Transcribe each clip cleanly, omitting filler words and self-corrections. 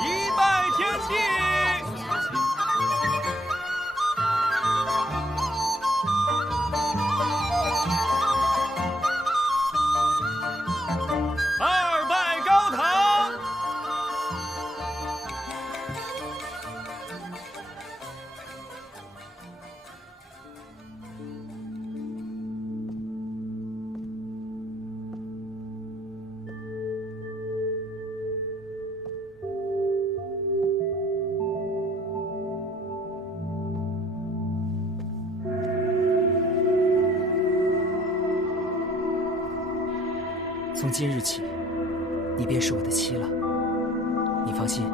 一拜天地。 从今日起，你便是我的妻了。你放心，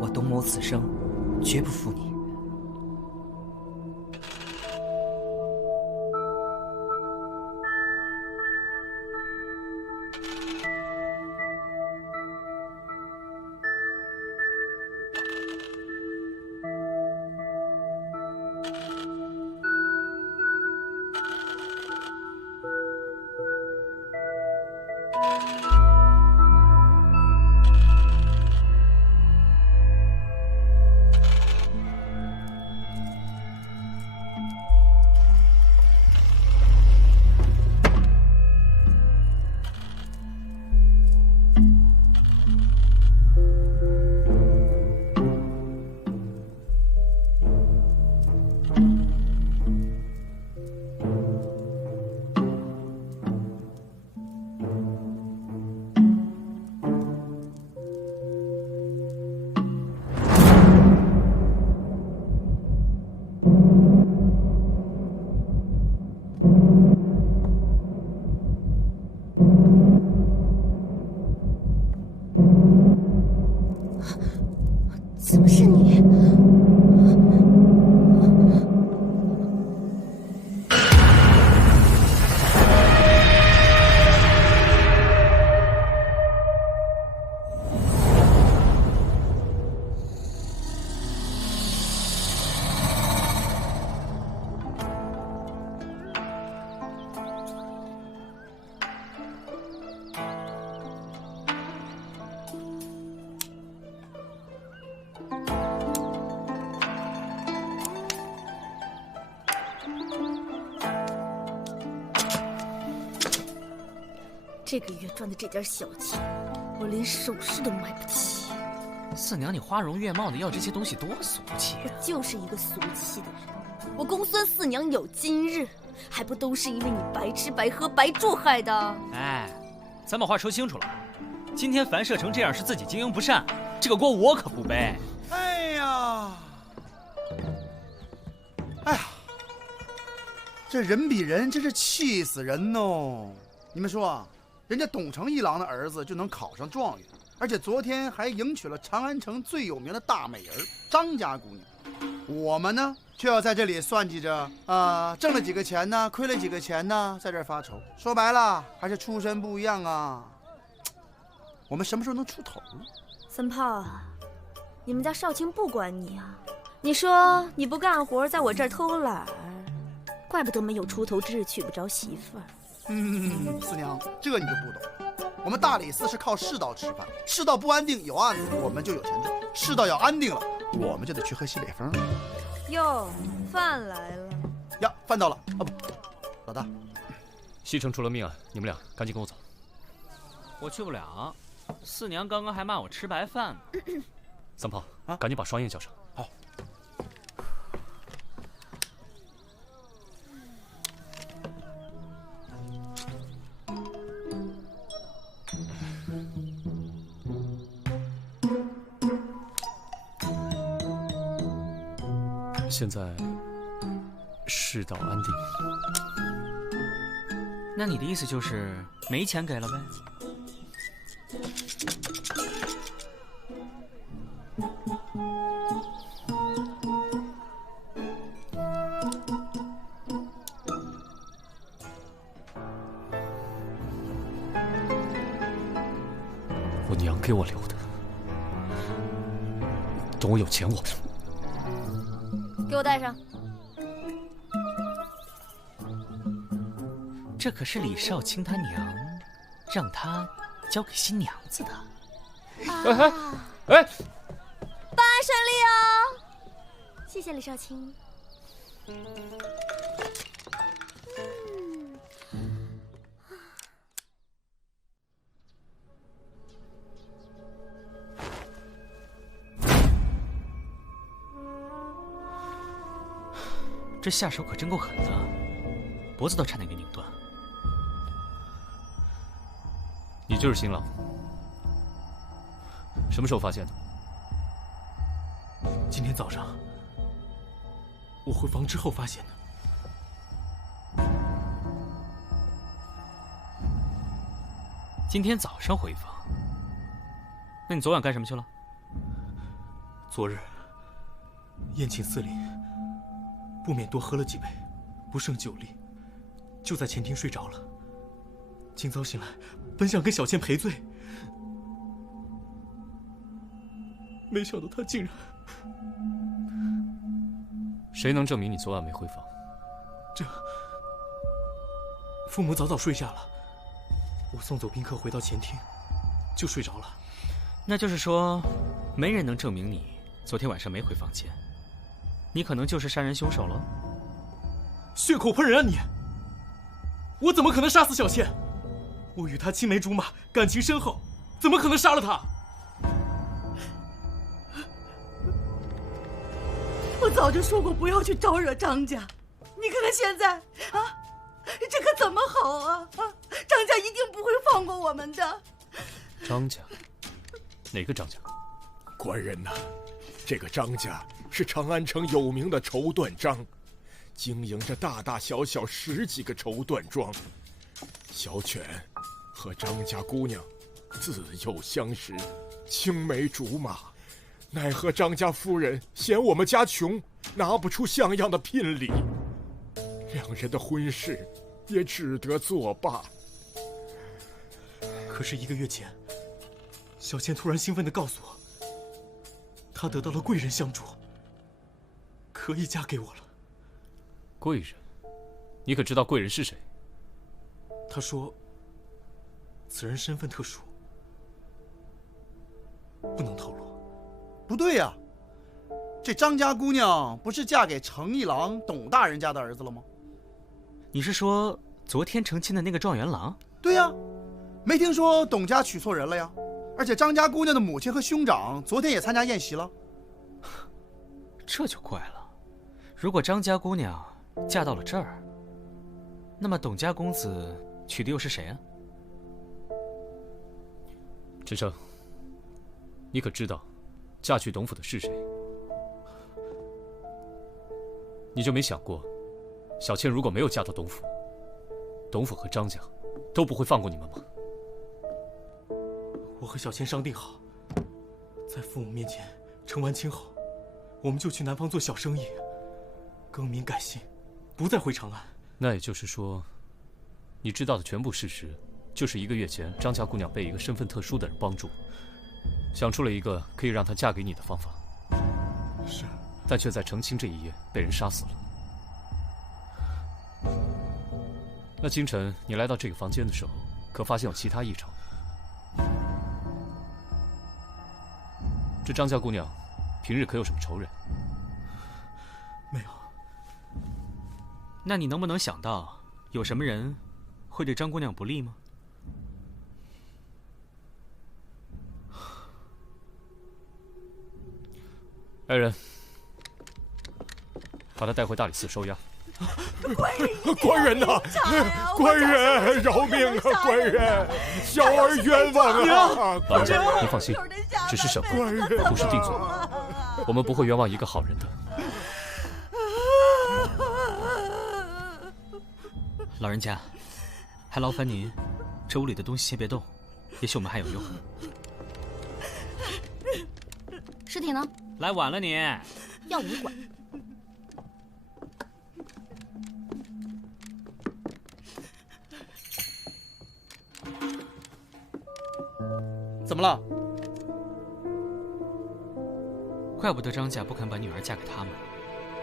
我董某此生绝不负你。怎么是你？这个月赚的这点小钱，我连首饰都买不起。四娘，你花容月貌的要这些东西多俗气我就是一个俗气的人。我公孙四娘有今日，还不都是因为你白吃白喝白住害的？哎，咱把话说清楚了，今天樊舍成这样是自己经营不善，这个锅我可不背。哎呀，这人比人真是气死人哦！你们说啊，人家董承一郎的儿子就能考上状元，而且昨天还迎娶了长安城最有名的大美人张家姑娘。我们呢，却要在这里算计着挣了几个钱呢，亏了几个钱呢，在这儿发愁。说白了，还是出身不一样啊。我们什么时候能出头呢？三炮啊，你们家少卿不管你啊！你说你不干活，在我这儿偷懒，怪不得没有出头之日，娶不着媳妇儿。四娘，这你就不懂。我们大理寺是靠世道吃饭，世道不安定有案子，我们就有钱赚；世道要安定了，我们就得去喝西北风。哟，饭来了呀，饭到了啊！不，老大，西城出了命案，你们俩赶紧跟我走。我去不了，四娘刚刚还骂我吃白饭呢。三炮，赶紧把双燕叫上。好。现在世道安定，那你的意思就是没钱给了呗？我娘给我留的，等我有钱我。给我带上。这可是李少卿他娘让他交给新娘子的。办案顺利哦！谢谢李少卿。这下手可真够狠的，脖子都差点给拧断。你就是新郎？什么时候发现的？今天早上我回房之后发现的。今天早上回房？那你昨晚干什么去了？昨日宴请司礼，不免多喝了几杯，不胜酒力，就在前厅睡着了。今早醒来，本想跟小倩赔罪，没想到她竟然……谁能证明你昨晚没回房？这父母早早睡下了，我送走宾客回到前厅，就睡着了。那就是说，没人能证明你昨天晚上没回房间，你可能就是杀人凶手了。血口喷人啊你！我怎么可能杀死小倩？我与她青梅竹马，感情深厚，怎么可能杀了她？我早就说过不要去招惹张家，你看看现在啊，这可怎么好啊！张家一定不会放过我们的。张家？哪个张家？官人呐，这个张家是长安城有名的绸缎庄，经营着大大小小10几个绸缎庄。小犬和张家姑娘自幼相识，青梅竹马，奈何张家夫人嫌我们家穷，拿不出像样的聘礼，两人的婚事也只得作罢。可是1个月前，小倩突然兴奋地告诉我，她得到了贵人相助，可以嫁给我了。贵人？你可知道贵人是谁？她说，此人身份特殊，不能透露。不对呀，这张家姑娘不是嫁给程一郎董大人家的儿子了吗？你是说昨天成亲的那个状元郎？对呀，没听说董家娶错人了呀？而且张家姑娘的母亲和兄长昨天也参加宴席了。这就怪了，如果张家姑娘嫁到了这儿，那么董家公子娶的又是谁啊？陈生，你可知道嫁去董府的是谁？你就没想过，小倩如果没有嫁到董府，董府和张家都不会放过你们吗？我和小倩商定好，在父母面前成完亲后，我们就去南方做小生意，更名改姓，不再回长安。那也就是说，你知道的全部事实，就是1个月前张家姑娘被一个身份特殊的人帮助，想出了一个可以让她嫁给你的方法。是，但却在成亲这一夜被人杀死了。那清晨你来到这个房间的时候，可发现有其他异常？这张家姑娘平日可有什么仇人？没有。那你能不能想到有什么人会对张姑娘不利吗？来人，把她带回大理寺收押。官人呐，官人饶命啊！官人，小儿冤枉啊！老人家，您放心，只是审问，不是定罪，我们不会冤枉一个好人的。老人家，还劳烦您，这屋里的东西先别动，也许我们还有用。尸体呢？来晚了你，要你管。怎么了？怪不得张家不肯把女儿嫁给他们，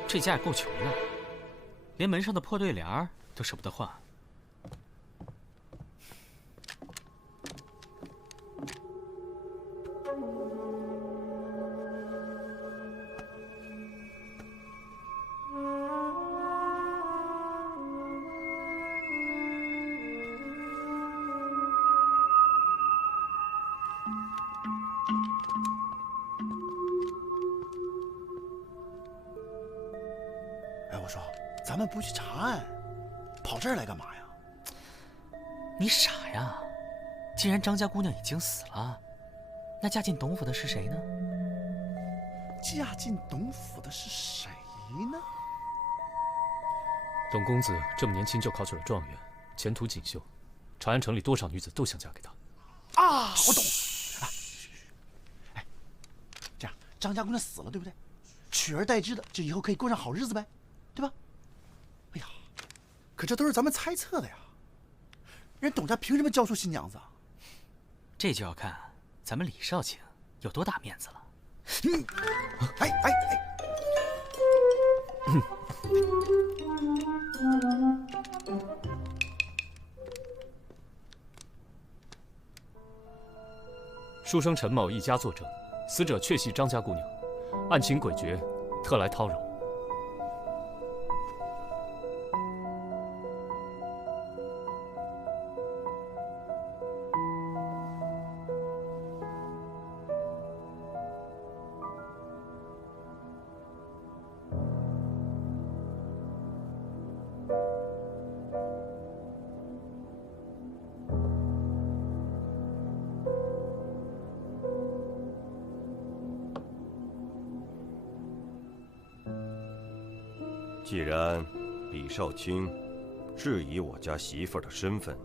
这家也够穷的，连门上的破对联都舍不得换。咱们不去查案，跑这儿来干嘛呀？你傻呀！既然张家姑娘已经死了，那嫁进董府的是谁呢？嫁进董府的是谁呢？董公子这么年轻就考取了状元，前途锦绣，长安城里多少女子都想嫁给他。啊，我懂了。哎，这样张家姑娘死了，对不对？取而代之的，就以后可以过上好日子呗，对吧？哎呀，可这都是咱们猜测的呀。人董家凭什么交出新娘子啊？这就要看咱们李少卿有多大面子了。哎！书生陈某一家作证，死者确系张家姑娘，案情诡谲，特来叨扰。既然李少卿质疑我家媳妇儿的身份，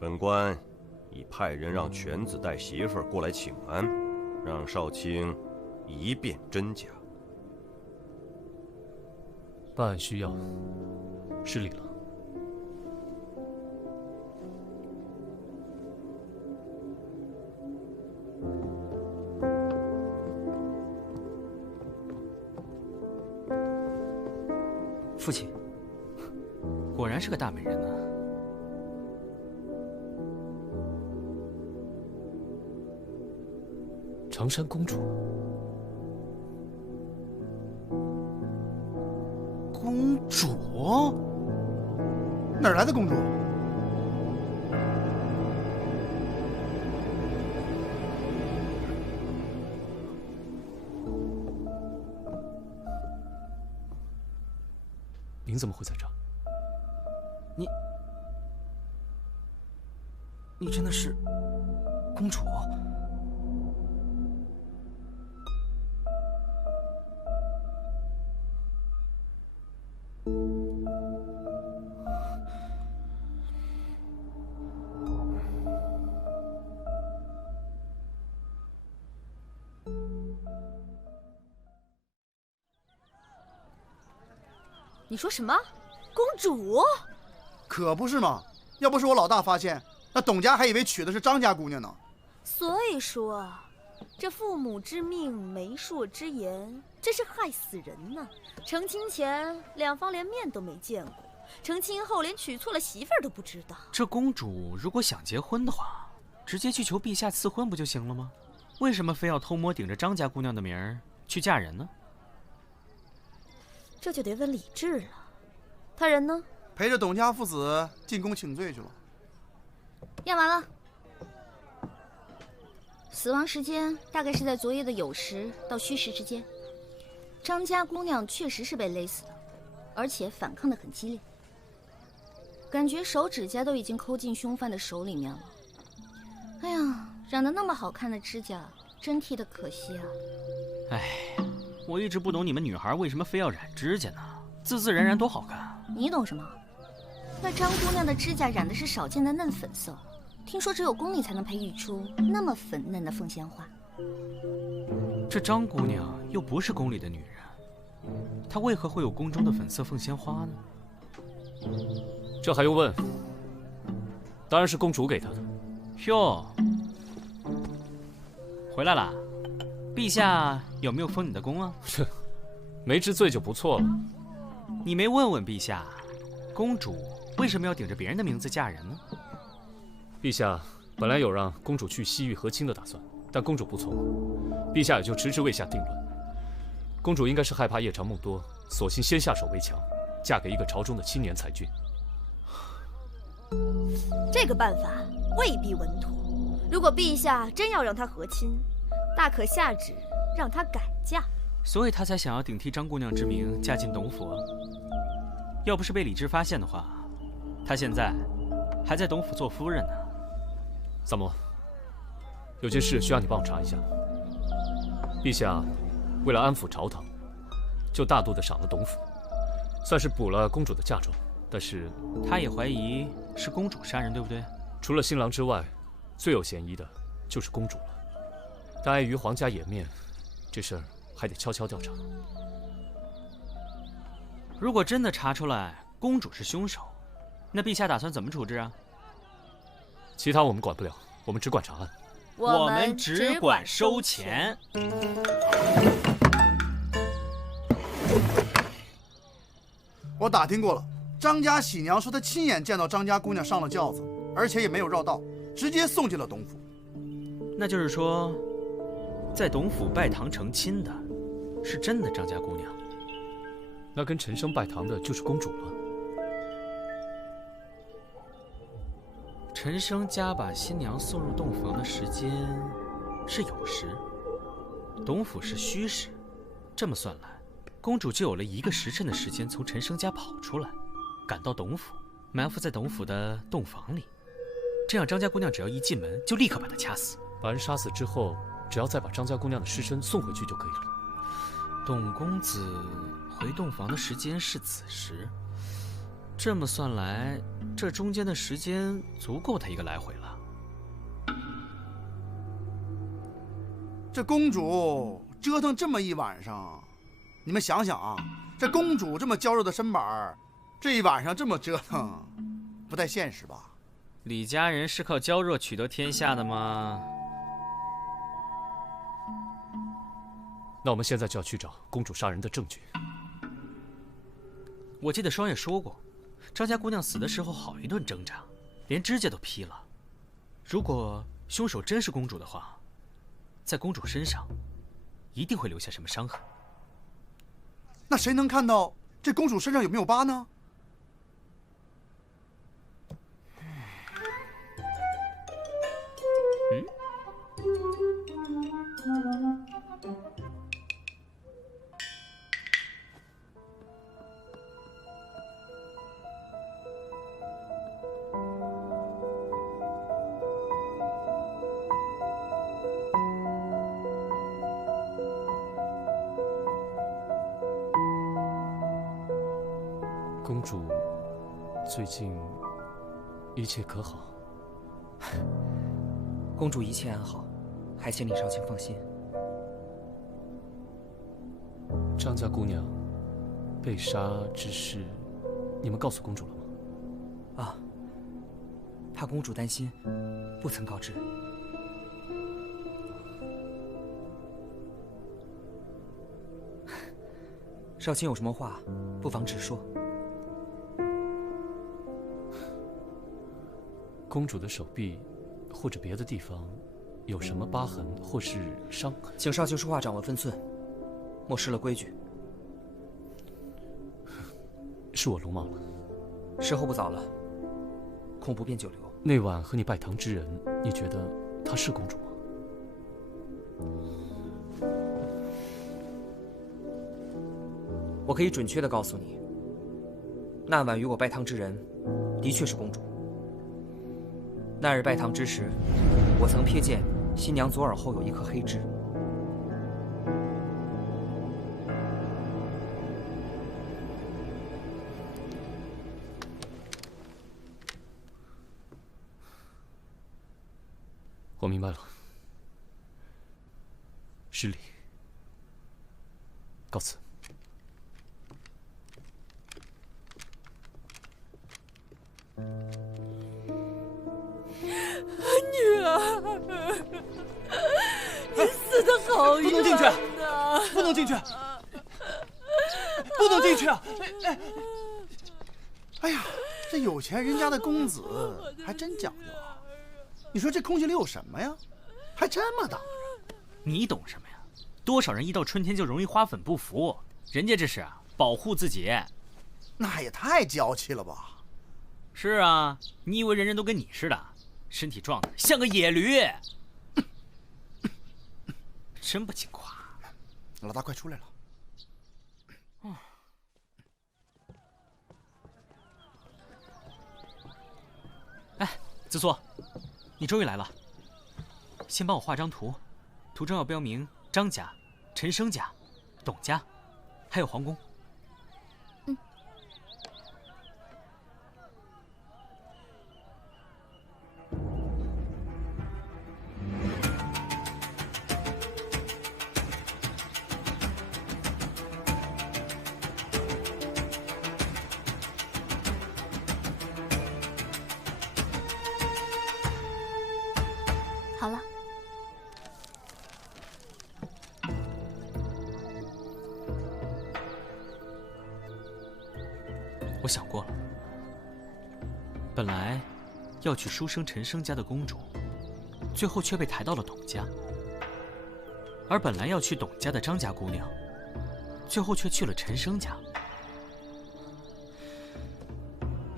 本官已派人让犬子带媳妇儿过来请安，让少卿一辨真假。办案需要，失礼了。父亲，果然是个大美人呢。常山公主，公主？哪儿来的公主？您怎么会在这儿？你真的是公主？你说什么？公主？可不是嘛！要不是我老大发现，那董家还以为娶的是张家姑娘呢。所以说，这父母之命，媒妁之言，真是害死人呢。成亲前两方连面都没见过，成亲后连娶错了媳妇儿都不知道。这公主如果想结婚的话，直接去求陛下赐婚不就行了吗？为什么非要偷摸顶着张家姑娘的名儿去嫁人呢？这就得问李治了，他人呢？陪着董家父子进宫请罪去了。验完了，死亡时间大概是在昨夜的酉时到戌时之间。张家姑娘确实是被勒死的，而且反抗得很激烈，感觉手指甲都已经抠进凶犯的手里面了。哎呀，染得那么好看的指甲，真替她可惜啊！哎，我一直不懂你们女孩为什么非要染指甲呢？自自然然多好看。你懂什么？那张姑娘的指甲染的是少见的嫩粉色，听说只有宫里才能培育出那么粉嫩的凤仙花。这张姑娘又不是宫里的女人，她为何会有宫中的粉色凤仙花呢？这还用问？当然是公主给她的。哟，回来啦！陛下有没有封你的功啊？这没治罪就不错了。你没问问陛下，公主为什么要顶着别人的名字嫁人呢？陛下本来有让公主去西域和亲的打算，但公主不从，陛下也就迟迟未下定论。公主应该是害怕夜长梦多，索性先下手为强，嫁给一个朝中的青年才俊。这个办法未必稳妥。如果陛下真要让她和亲，大可下旨让她改嫁。所以他才想要顶替张姑娘之名嫁进董府。要不是被李治发现的话，他现在还在董府做夫人呢。萨摩，有件事需要你帮我查一下。陛下为了安抚朝堂，就大度地赏了董府，算是补了公主的嫁妆。但是他也怀疑是公主杀人，对不对？除了新郎之外，最有嫌疑的就是公主了。但碍于皇家颜面，这事儿还得悄悄调查。如果真的查出来公主是凶手，那陛下打算怎么处置啊？其他我们管不了，我们只管查案。我们只管收钱。我打听过了，张家喜娘说她亲眼见到张家姑娘上了轿子，而且也没有绕道，直接送进了董府。那就是说，在董府拜堂成亲的，是真的张家姑娘。那跟陈升拜堂的就是公主了。陈升家把新娘送入洞房的时间是酉时，董府是戌时，这么算来，公主就有了1个时辰的时间从陈升家跑出来，赶到董府，埋伏在董府的洞房里。这样张家姑娘只要一进门，就立刻把她掐死。把人杀死之后，只要再把张家姑娘的尸身送回去就可以了。董公子回洞房的时间是子时，这么算来，这中间的时间足够他1个来回了。这公主折腾这么一晚上，你们想想啊，这公主这么娇弱的身板，这一晚上这么折腾，不太现实吧？李家人是靠娇弱取得天下的吗？那我们现在就要去找公主杀人的证据。我记得双月说过，张家姑娘死的时候好一顿挣扎，连指甲都劈了。如果凶手真是公主的话，在公主身上一定会留下什么伤痕。那谁能看到这公主身上有没有疤呢？公主最近一切可好？公主一切安好，还请李少卿放心。张家姑娘被杀之事，你们告诉公主了吗？啊，怕公主担心，不曾告知。少卿有什么话，不妨直说。公主的手臂或者别的地方有什么疤痕或是伤痕？请少卿说话掌握分寸，莫失了规矩。是我鲁莽了。时候不早了，恐不便久留。那晚和你拜堂之人，你觉得她是公主吗？我可以准确地告诉你，那晚与我拜堂之人，的确是公主。那日拜堂之时，我曾瞥见新娘左耳后有一颗黑痣。我明白了，失礼，告辞。女儿，你死得好冤呐！不能进去，不能进去啊！哎呀，这有钱人家的公子还真讲究啊！你说这空气里有什么呀？还这么挡着？你懂什么呀？多少人一到春天就容易花粉不服，人家这是保护自己。那也太娇气了吧！是啊，你以为人人都跟你似的，身体壮得像个野驴？真不经夸。老大快出来了。子苏，你终于来了。先帮我画张图，图中要标明张家、陈生家、董家，还有皇宫。嗯。好了。我想过了，本来要去书生陈生家的公主，最后却被抬到了董家；而本来要去董家的张家姑娘，最后却去了陈生家。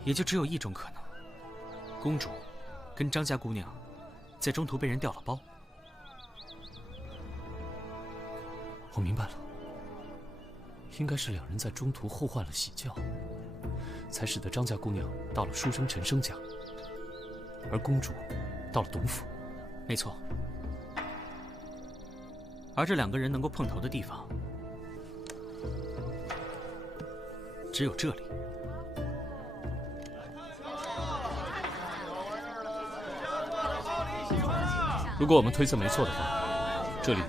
也就只有一种可能，公主跟张家姑娘在中途被人调了包。我明白了，应该是两人在中途互换了喜轿，才使得张家姑娘到了书生陈生家，而公主到了董府。没错。而这两个人能够碰头的地方，只有这里。如果我们推测没错的话，这里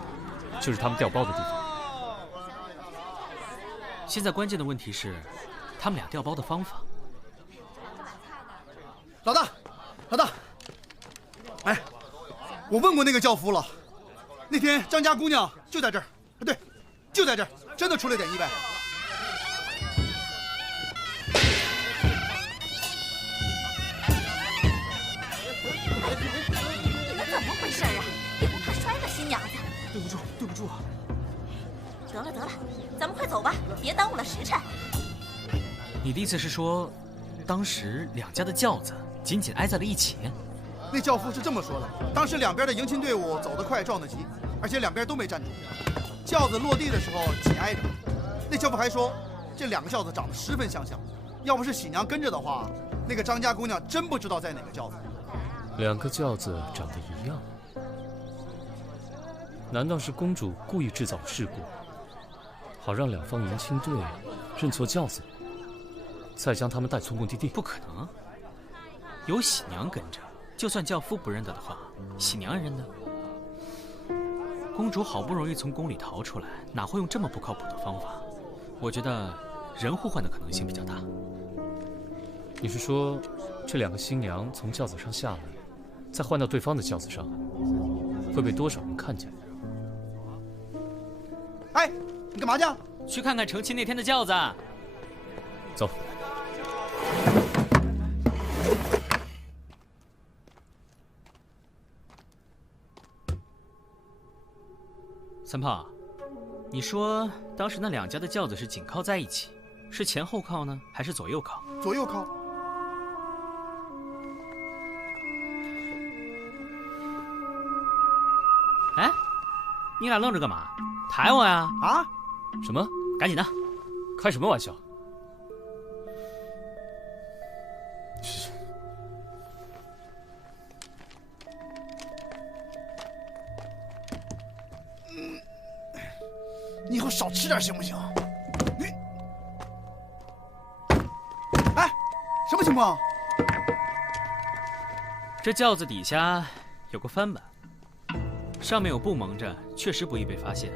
就是他们调包的地方。现在关键的问题是，他们俩调包的方法。老大，老大，哎，我问过那个轿夫了，那天张家姑娘就在这儿，对，就在这儿，真的出了点意外。你们怎么回事啊？也不怕摔了新娘子？对不住，对不住啊！得了得了，咱们快走吧，别耽误了时辰。你的意思是说，当时两家的轿子紧紧挨在了一起？那轿夫是这么说的：当时两边的迎亲队伍走得快，撞得急，而且两边都没站住，轿子落地的时候紧挨着。那轿夫还说，这两个轿子长得十分相像，要不是喜娘跟着的话，那个张家姑娘真不知道在哪个轿子。两个轿子长得一样，难道是公主故意制造事故，好让两方迎亲队认错轿子，再将他们带错目的地？不可能，有喜娘跟着，就算轿夫不认得的话，喜娘认得。公主好不容易从宫里逃出来，哪会用这么不靠谱的方法？我觉得人互换的可能性比较大。你是说，这两个新娘从轿子上下来，再换到对方的轿子上，会被多少人看见？哎，你干嘛去？去看看成亲那天的轿子。走。三炮，你说当时那两家的轿子是紧靠在一起，是前后靠呢，还是左右靠？左右靠。哎，你俩愣着干嘛？抬我呀？啊？什么？赶紧的！开什么玩笑？你以后少吃点行不行？你，哎，什么情况？这轿子底下有个翻板，上面有布蒙着，确实不易被发现。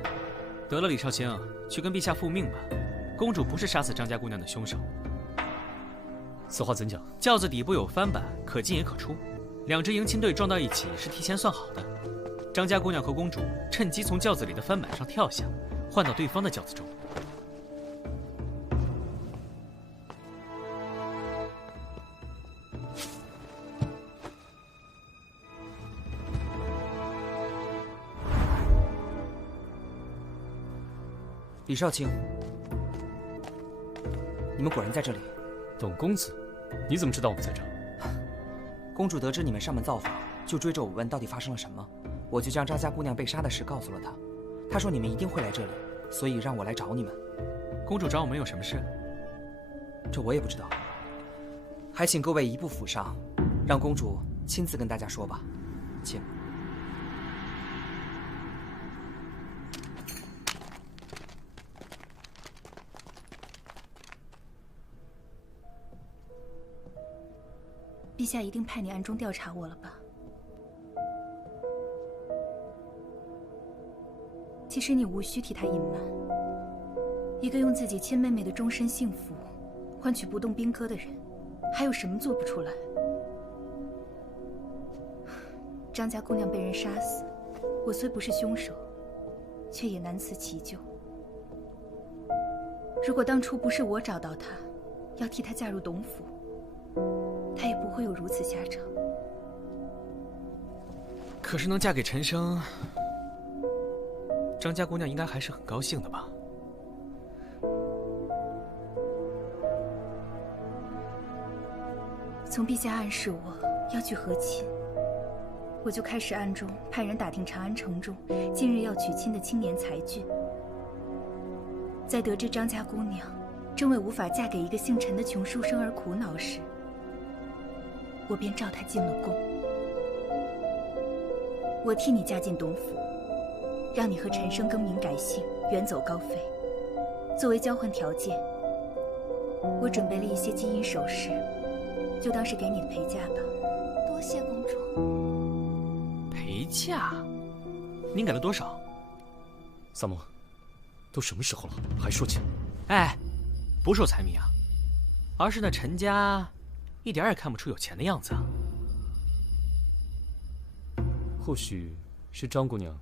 得了，李少卿，去跟陛下复命吧。公主不是杀死张家姑娘的凶手。此话怎讲？轿子底部有翻板，可进也可出。两支迎亲队撞到一起是提前算好的。张家姑娘和公主趁机从轿子里的翻板上跳下，换到对方的轿子中。李少卿，你们果然在这里。董公子，你怎么知道我们在这儿？公主得知你们上门造访，就追着我问到底发生了什么。我就将张家姑娘被杀的事告诉了她。她说你们一定会来这里，所以让我来找你们。公主找我们有什么事？这我也不知道。还请各位移步府上，让公主亲自跟大家说吧，请。陛下一定派你暗中调查我了吧？其实你无需替他隐瞒。一个用自己亲妹妹的终身幸福换取不动兵戈的人，还有什么做不出来？张家姑娘被人杀死，我虽不是凶手，却也难辞其咎。如果当初不是我找到她，要替她嫁入董府，她也不会有如此下场。可是能嫁给陈生，张家姑娘应该还是很高兴的吧？从陛下暗示我要去和亲，我就开始暗中派人打听长安城中近日要娶亲的青年才俊。在得知张家姑娘正为无法嫁给一个姓陈的穷书生而苦恼时，我便召她进了宫。我替你嫁进董府，让你和陈生更名改姓，远走高飞。作为交换条件，我准备了一些金银首饰，就当是给你的陪嫁吧。多谢公主。陪嫁？您给了多少？萨摩，都什么时候了，还说钱？哎，不是我财迷啊，而是那陈家一点也看不出有钱的样子啊。或许是张姑娘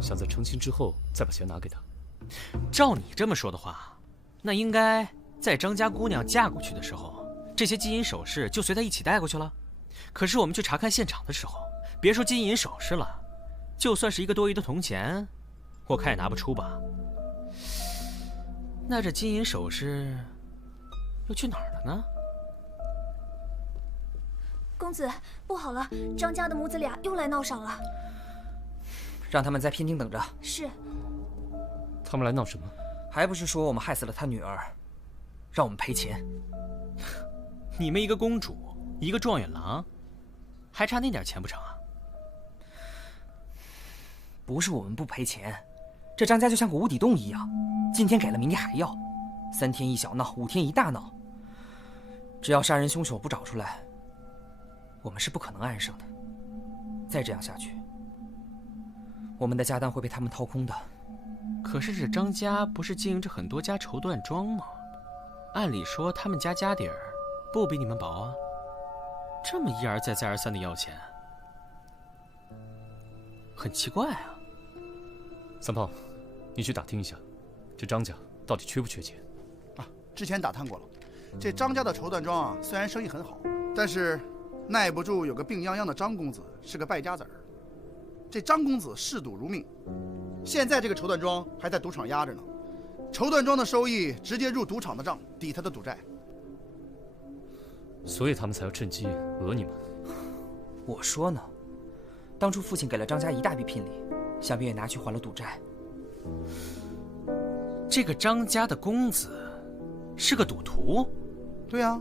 想在成亲之后再把钱拿给他。照你这么说的话，那应该在张家姑娘嫁过去的时候，这些金银首饰就随她一起带过去了。可是我们去查看现场的时候，别说金银首饰了，就算是一个多余的铜钱，我看也拿不出吧。那这金银首饰又去哪儿了呢？公子，不好了，张家的母子俩又来闹上了。让他们在偏厅等着。是。他们来闹什么？还不是说我们害死了他女儿，让我们赔钱。你们一个公主，一个状元郎，还差那点钱不成啊？不是我们不赔钱，这张家就像个无底洞一样，今天给了，明天还要，3天一小闹，5天一大闹。只要杀人凶手不找出来，我们是不可能安生的。再这样下去，我们的家当会被他们掏空的。可是这张家不是经营着很多家绸缎庄吗？按理说他们家家底儿不比你们薄啊，这么一而再再而三的要钱，很奇怪啊。三胖，你去打听一下，这张家到底缺不缺钱？啊，之前打探过了，这张家的绸缎庄啊，虽然生意很好，但是耐不住有个病殃殃的张公子是个败家子儿。这张公子嗜赌如命，现在这个绸缎庄还在赌场压着呢，绸缎庄的收益直接入赌场的账，抵他的赌债。所以他们才要趁机讹你们。我说呢，当初父亲给了张家一大笔聘礼，想必也拿去还了赌债。这个张家的公子是个赌徒？对啊，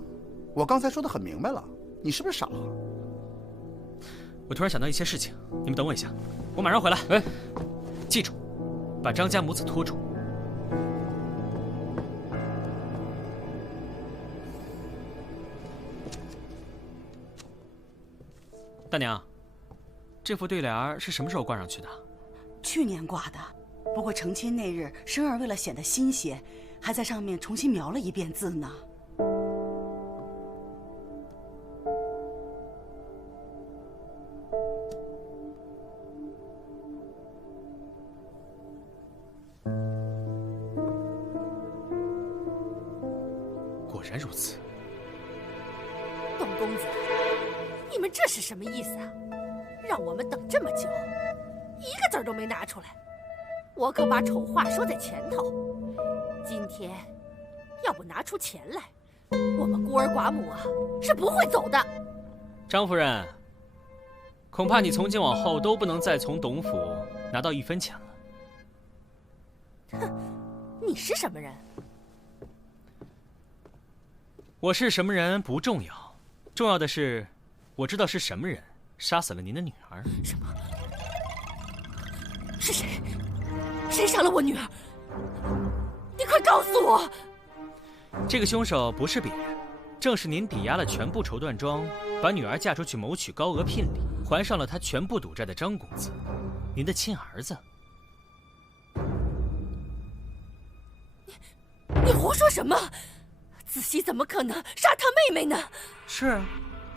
我刚才说的很明白了，你是不是傻？我突然想到一些事情，你们等我一下，我马上回来。哎，记住，把张家母子拖住。大娘，这副对联是什么时候挂上去的？去年挂的，不过成亲那日，生儿为了显得新鲜，还在上面重新描了一遍字呢。果然如此。董公子，你们这是什么意思啊？让我们等这么久，一个字儿都没拿出来。我可把丑话说在前头，今天要不拿出钱来，我们孤儿寡母啊是不会走的。张夫人，恐怕你从今往后都不能再从董府拿到1分钱了。哼，你是什么人？我是什么人不重要，重要的是我知道是什么人杀死了您的女儿。什么？是谁？谁杀了我女儿？你快告诉我！这个凶手不是别人，正是您抵押了全部绸缎庄，把女儿嫁出去谋取高额聘礼，还上了他全部赌债的张公子，您的亲儿子。你胡说什么？子熙怎么可能杀他妹妹呢？是啊，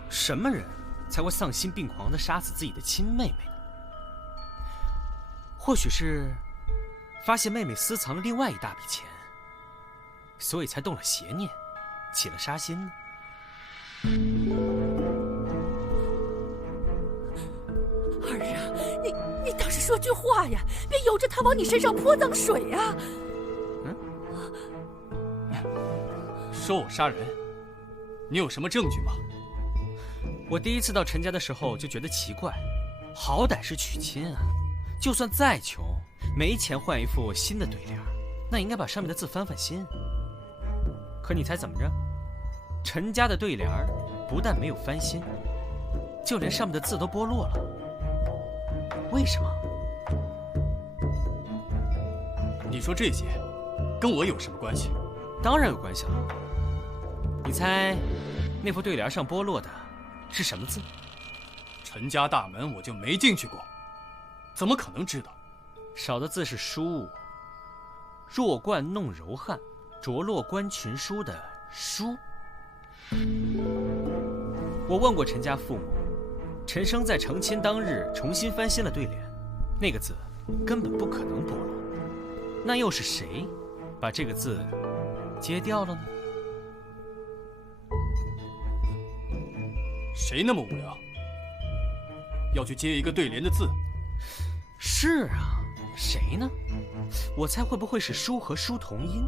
什么人才会丧心病狂地杀死自己的亲妹妹呢？或许是发现妹妹私藏了另外一大笔钱，所以才动了邪念，起了杀心呢。儿啊，你倒是说句话呀，别由着他往你身上泼脏水呀！说我杀人，你有什么证据吗？我第一次到陈家的时候就觉得奇怪，好歹是娶亲啊，就算再穷，没钱换一副新的对联，那应该把上面的字翻翻新。可你猜怎么着？陈家的对联不但没有翻新，就连上面的字都剥落了。为什么？你说这些，跟我有什么关系？当然有关系了。你猜，那副对联上剥落的是什么字？陈家大门我就没进去过，怎么可能知道？少的字是书，弱冠弄柔汉，着落关群书的书。我问过陈家父母，陈生在成亲当日重新翻新了对联，那个字根本不可能剥落。那又是谁把这个字揭掉了呢？谁那么无聊，要去揭一个对联的字？是啊，谁呢？我猜会不会是书和书同音？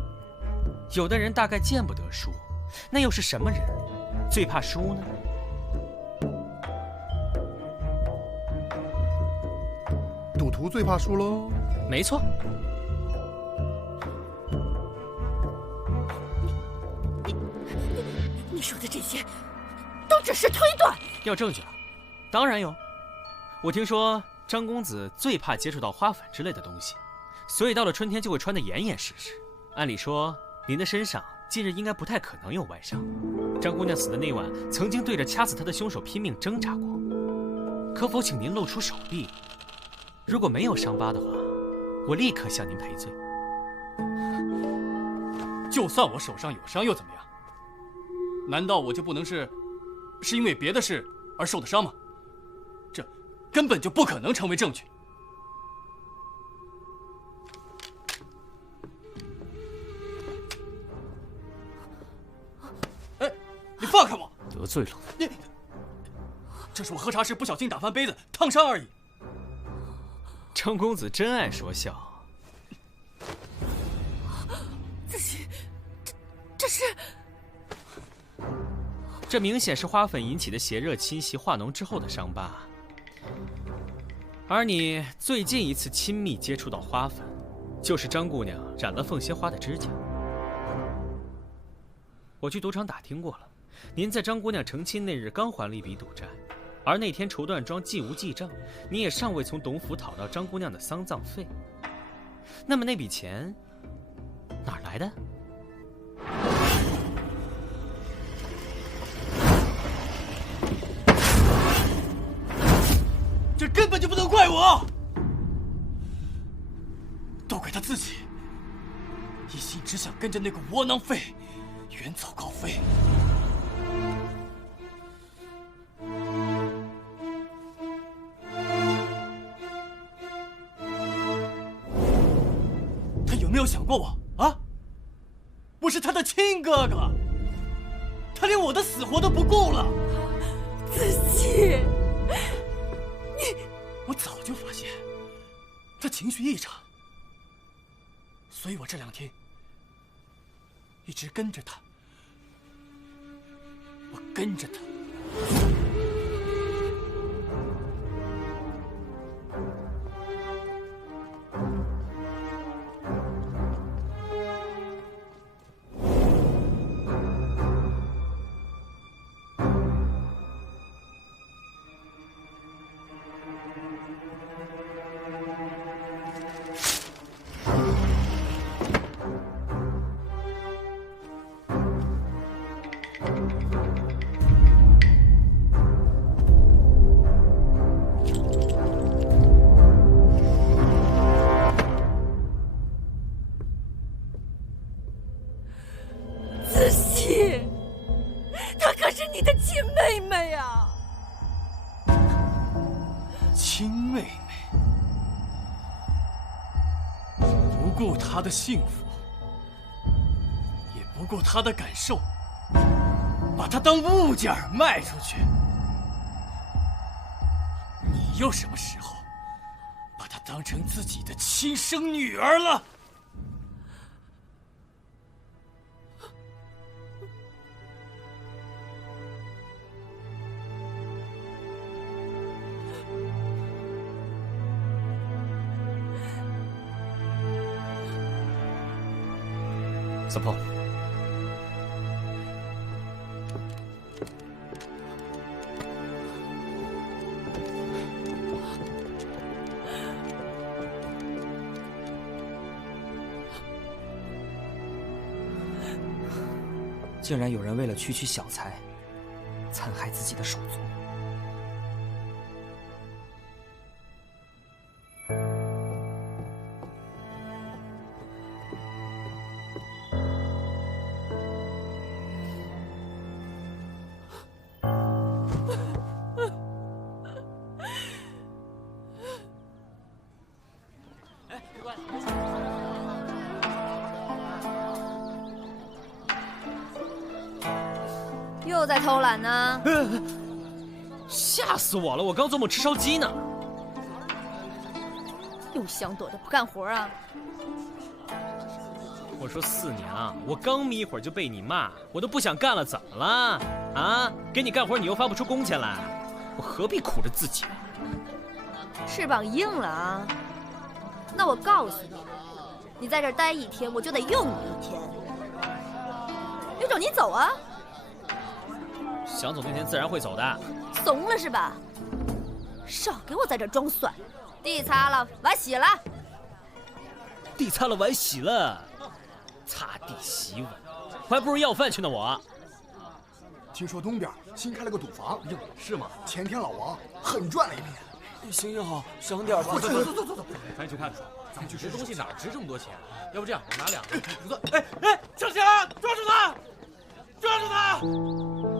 有的人大概见不得书，那又是什么人最怕书呢？赌徒最怕输喽。没错。你说的这些都只是推断。要证据啊？当然有。我听说张公子最怕接触到花粉之类的东西，所以到了春天就会穿得严严实实。按理说，您的身上近日应该不太可能有外伤。张姑娘死的那晚，曾经对着掐死她的凶手拼命挣扎过。可否请您露出手臂？如果没有伤疤的话，我立刻向您赔罪。就算我手上有伤又怎么样？难道我就不能是因为别的事而受的伤吗？这根本就不可能成为证据。哎，你放开我！得罪了你。这是我喝茶时不小心打翻杯子，烫伤而已。张公子真爱说笑。子熙，这是……这明显是花粉引起的邪热侵袭化脓之后的伤疤。而你最近一次亲密接触到花粉，就是张姑娘染了凤仙花的指甲。我去赌场打听过了，您在张姑娘成亲那日刚还了一笔赌债，而那天绸缎庄既无记账，你也尚未从董府讨到张姑娘的丧葬费。那么那笔钱哪儿来的？这根本就不能怪我，都怪他自己，一心只想跟着那个窝囊废远走高飞。他有没有想过我啊？我是他的亲哥哥，他连我的死活都不顾了。子熙。我早就发现他情绪异常，所以我这2天一直跟着他。我跟着他。妹妹，不顾她的幸福，也不顾她的感受，把她当物件卖出去。你又什么时候把她当成自己的亲生女儿了？三炮，竟然有人为了区区小财，残害自己的手足。又在偷懒呢？吓死我了！我刚做梦吃烧鸡呢。又想躲着不干活啊？我说四娘，我刚眯一会儿就被你骂，我都不想干了，怎么了？啊，给你干活你又发不出工钱来，我何必苦着自己？翅膀硬了啊！那我告诉你，你在这儿待一天，我就得用你一天。有种你走啊！想走那天自然会走的。怂了是吧？少给我在这儿装蒜！地擦了，碗洗了。地擦了，碗洗了，擦地洗碗，还不如要饭去呢我。听说东边新开了个赌房，哟，是吗？前天老王狠赚了一笔。行行好，省点吧。走，咱去看看，咱们去这东西哪值这么多钱？要不这样，我拿2个。哎，张霞，抓住他！抓住他！